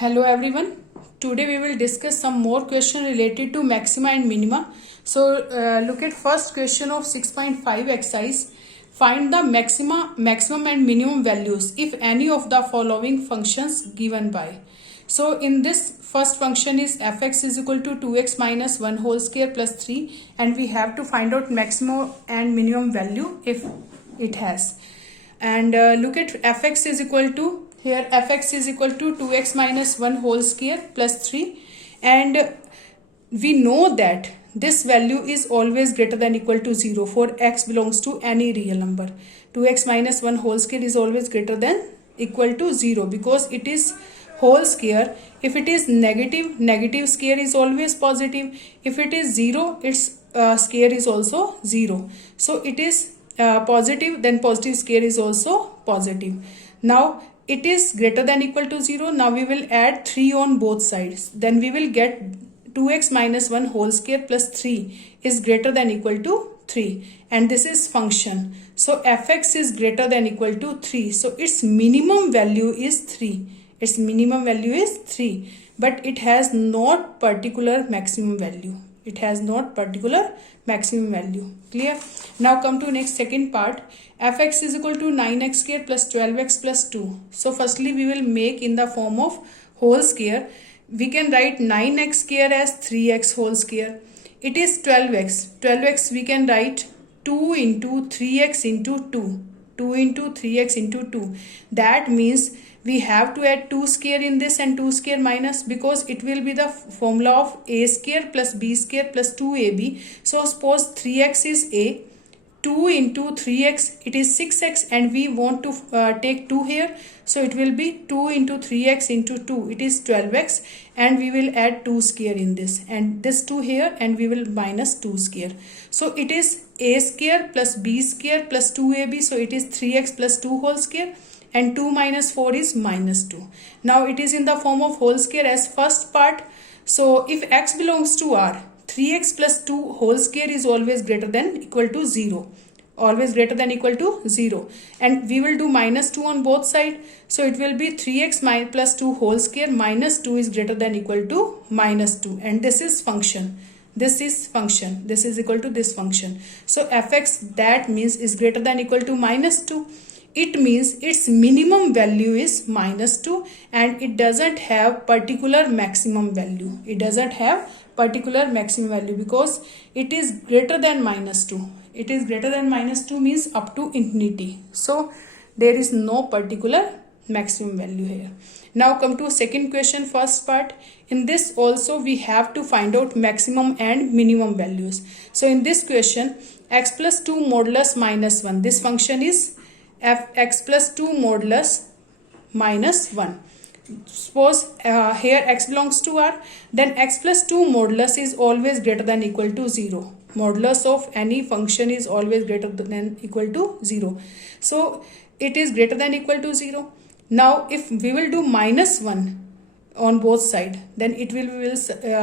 Hello everyone. Today we will discuss some more question related to maxima and minima. So look at first question of 6.5 exercise. Find the maximum and minimum values if any of the following functions given by. So in this first function is fx is equal to 2x minus 1 whole square plus 3, and we have to find out maximum and minimum value if it has. And look at fx is equal to, here fx is equal to 2x minus 1 whole square plus 3, and we know that this value is always greater than equal to 0 for x belongs to any real number. 2x minus 1 whole square is always greater than equal to 0 because it is whole square. If it is negative, negative square is always positive. If it is 0, its square is also 0. So it is positive, then positive square is also positive. Now it is greater than equal to 0. Now we will add 3 on both sides. Then we will get 2x minus 1 whole square plus 3 is greater than equal to 3. And this is function. So fx is greater than equal to 3. So its minimum value is 3. Its minimum value is 3. But it has not particular maximum value. It has not particular maximum value. Clear? Now come to next second part. Fx is equal to 9x square plus 12x plus 2. So firstly we will make in the form of whole square. We can write 9x square as 3x whole square. It is 12x. 12x we can write 2 into 3x into 2. 2 into 3x into 2. That means we have to add 2 square in this and 2 square minus, because it will be the formula of a square plus b square plus 2ab. So suppose 3x is a, 2 into 3x it is 6x, and we want to take 2 here. So it will be 2 into 3x into 2, it is 12x, and we will add 2 square in this and this 2 here, and we will minus 2 square. So it is a square plus b square plus 2ab. So it is 3x plus 2 whole square, and 2 minus 4 is minus 2. Now it is in the form of whole square as first part. So if x belongs to R, 3x plus 2 whole square is always greater than equal to 0. Always greater than equal to 0. And we will do minus 2 on both sides. So it will be 3x plus 2 whole square minus 2 is greater than equal to minus 2. And this is function. This is function. This is equal to this function. So fx, that means, is greater than equal to minus 2. It means its minimum value is minus 2, and it doesn't have particular maximum value. It doesn't have particular maximum value because it is greater than minus 2. It is greater than minus 2 means up to infinity. So there is no particular maximum value here. Now come to second question, first part. In this also we have to find out maximum and minimum values. So in this question, x plus 2 modulus minus 1. This function is fx plus 2 modulus minus 1. Suppose here x belongs to R, then x plus 2 modulus is always greater than equal to 0. Modulus of any function is always greater than equal to 0. So it is greater than equal to 0. Now if we will do minus 1 on both sides, then it will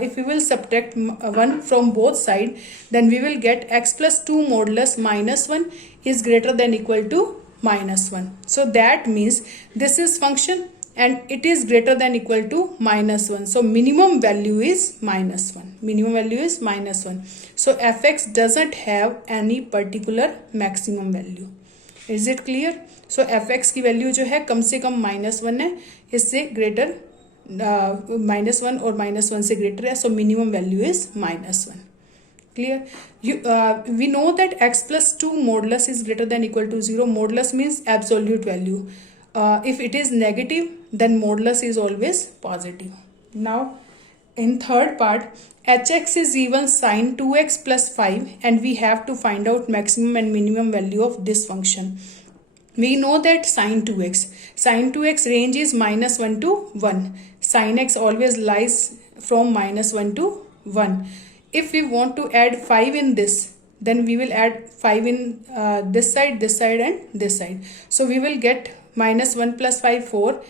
if we will subtract 1 from both sides, then we will get x plus 2 modulus minus 1 is greater than equal to minus 1. So that means this is function and it is greater than equal to minus 1. So minimum value is minus 1. Minimum value is minus 1. So fx doesn't have any particular maximum value. Is it clear? So fx की value जो है कम से कम minus 1 है, इससे greater minus 1 और minus 1 से greater है. So minimum value is minus 1. Clear? We know that x plus 2 modulus is greater than equal to 0. Modulus means absolute value. If it is negative, then modulus is always positive. Now in third part, hx is even sine 2x plus 5, and we have to find out maximum and minimum value of this function. We know that sine 2x range is minus 1 to 1. Sine x always lies from minus 1 to 1. If we want to add 5 in this, then we will add 5 in this side and this side. So we will get minus 1 plus 5, 4.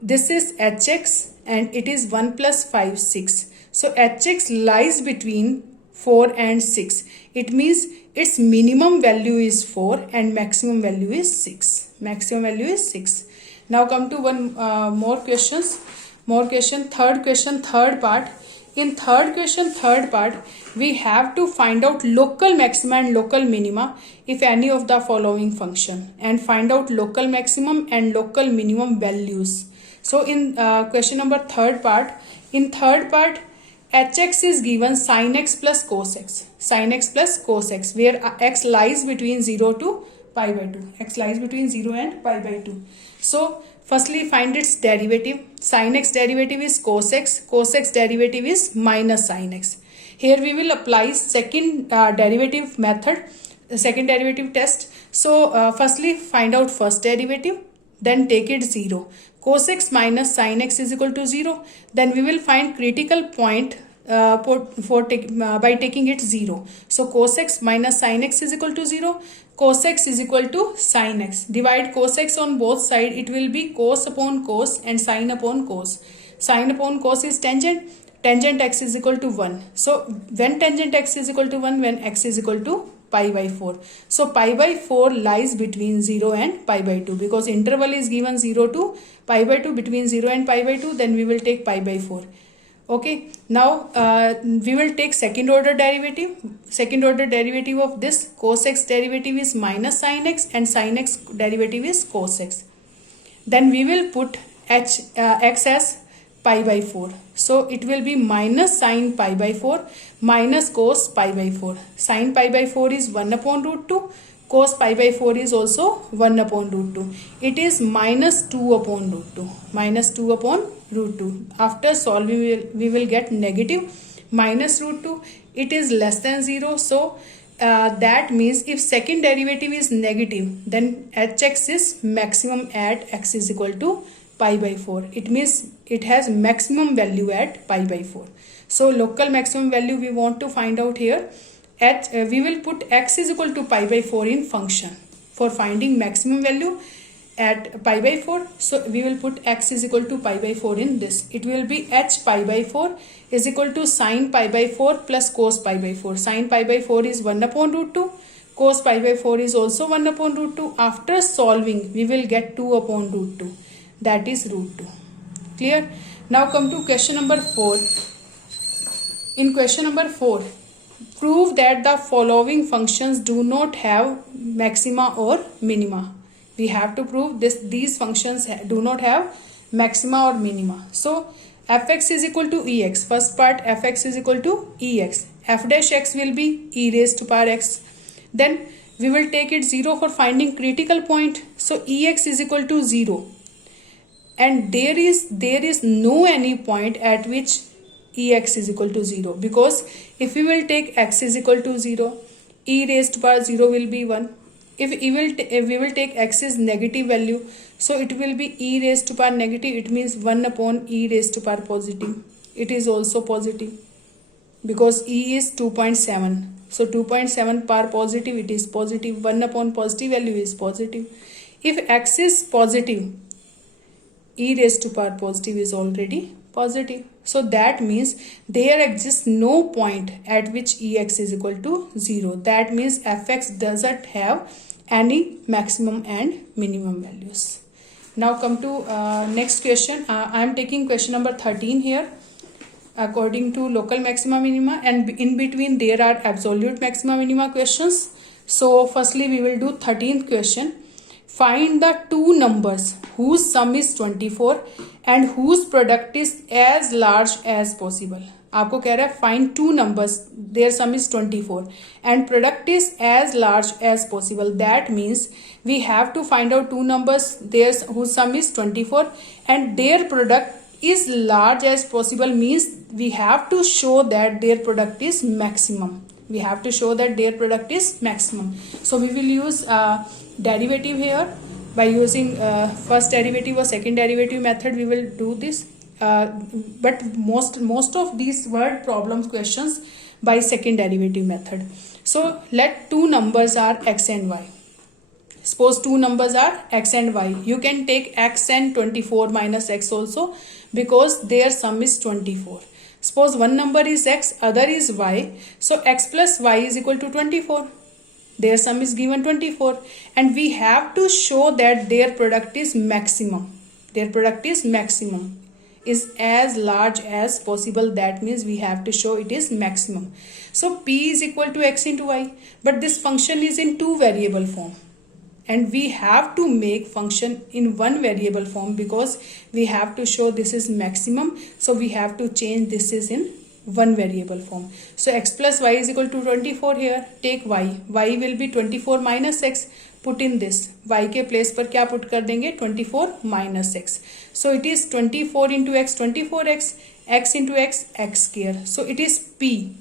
This is hx, and it is 1 plus 5, 6. So hx lies between 4 and 6. It means its minimum value is 4 and maximum value is 6. Maximum value is 6. Now come to one more questions. More question, third part. In third question, third part, we have to find out local maxima and local minima if any of the following function, and find out local maximum and local minimum values. So in question number third part, hx is given sin x plus cos x, where x lies between 0 to pi by 2. X lies between 0 and pi by 2. So firstly find its derivative. Sin x derivative is cos x derivative is minus sin x. Here we will apply second derivative method, second derivative test. So firstly find out first derivative, then take it 0. Cos x minus sin x is equal to 0. Then we will find critical point by taking it 0. So cos x minus sin x is equal to 0. Cos x is equal to sin x. Divide cos x on both sides. It will be cos upon cos and sin upon cos. Sin upon cos is tangent. Tangent x is equal to 1. So when tangent x is equal to 1, when x is equal to pi by 4. So pi by 4 lies between 0 and pi by 2, because interval is given 0 to pi by 2, between 0 and pi by 2, then we will take pi by 4. Okay, now we will take second order derivative. Second order derivative of this, cos x derivative is minus sin x and sin x derivative is cos x. Then we will put x as pi by 4. So it will be minus sin pi by 4 minus cos pi by 4. Sin pi by 4 is 1 upon root 2. Cos pi by 4 is also 1 upon root 2. It is minus 2 upon root 2. Minus 2 upon root 2. After solving, we will get negative minus root 2. It is less than 0. So that means if second derivative is negative, then hx is maximum at x is equal to pi by 4. It means it has maximum value at pi by 4. So local maximum value we want to find out here. We will put x is equal to pi by 4 in function for finding maximum value at pi by 4. So we will put x is equal to pi by 4 in this. It will be h pi by 4 is equal to sin pi by 4 plus cos pi by 4. Sin pi by 4 is 1 upon root 2. Cos pi by 4 is also 1 upon root 2. After solving, we will get 2 upon root 2. That is root 2. Clear? Now come to question number 4. In question number 4, prove that the following functions do not have maxima or minima. We have to prove these functions do not have maxima or minima. So fx is equal to ex. First part, fx is equal to ex. F dash x will be e raised to power x. Then we will take it 0 for finding critical point. So ex is equal to 0. And there is no any point at which ex is equal to 0, because if we will take x is equal to 0, e raised to power 0 will be 1. If we will take x is negative value, so it will be e raised to power negative. It means 1 upon e raised to power positive. It is also positive because e is 2.7. So 2.7 power positive, it is positive. 1 upon positive value is positive. If x is positive, e raised to power positive is already positive. So that means there exists no point at which ex is equal to 0. That means fx doesn't have any maximum and minimum values. Now come to next question. I am taking question number 13 here. According to local maxima minima, and in between there are absolute maxima minima questions. So firstly we will do 13th question. Find the two numbers whose sum is 24 and whose product is as large as possible. आपको कह रहा है find two numbers, their sum is 24 and product is as large as possible. That means we have to find out two numbers whose sum is 24 and their product is large as possible, means we have to show that their product is maximum. We have to show that their product is maximum. So we will use derivative here. By using first derivative or second derivative method, we will do this. But most of these word problems questions by second derivative method. So let two numbers are x and y. Suppose two numbers are x and y. You can take x and 24 minus x also, because their sum is 24. Suppose one number is x, other is y. So x plus y is equal to 24. Their sum is given 24. And we have to show that their product is maximum. Their product is maximum. is as large as possible. That means we have to show it is maximum. So p is equal to x into y, but this function is in two variable form, and we have to make function in one variable form because we have to show this is maximum. So we have to change this is in one variable form. So x plus y is equal to 24. Here take y will be 24 minus x. Put in this y के place पर क्या put कर देंगे, 24 minus x. So it is 24 into x, 24x, x into x, x square. So it is p,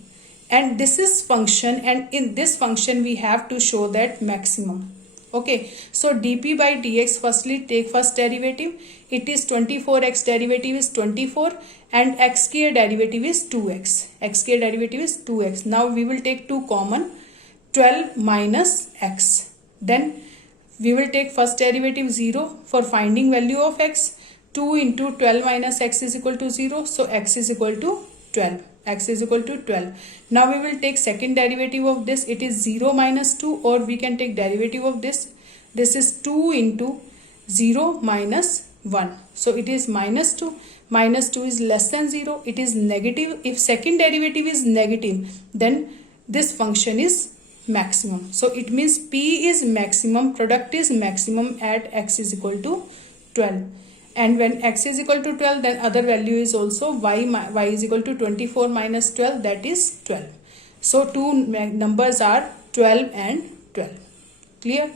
and this is function, and in this function we have to show that maximum. Okay, so dp by dx, firstly take first derivative. It is 24x derivative is 24 and x square derivative is 2x. X square derivative is 2x. Now we will take 2 common, 12 minus x. Then we will take first derivative 0 for finding value of x. 2 into 12 minus x is equal to 0. So x is equal to 12. X is equal to 12. Now we will take second derivative of this. It is 0 minus 2, or we can take derivative of this. This is 2 into 0 minus 1. So it is minus 2. Minus 2 is less than 0. It is negative. If second derivative is negative, then this function is maximum. So it means p is maximum, product is maximum at x is equal to 12. And when x is equal to 12, then other value is also y is equal to 24 minus 12, that is 12. So two numbers are 12 and 12. Clear?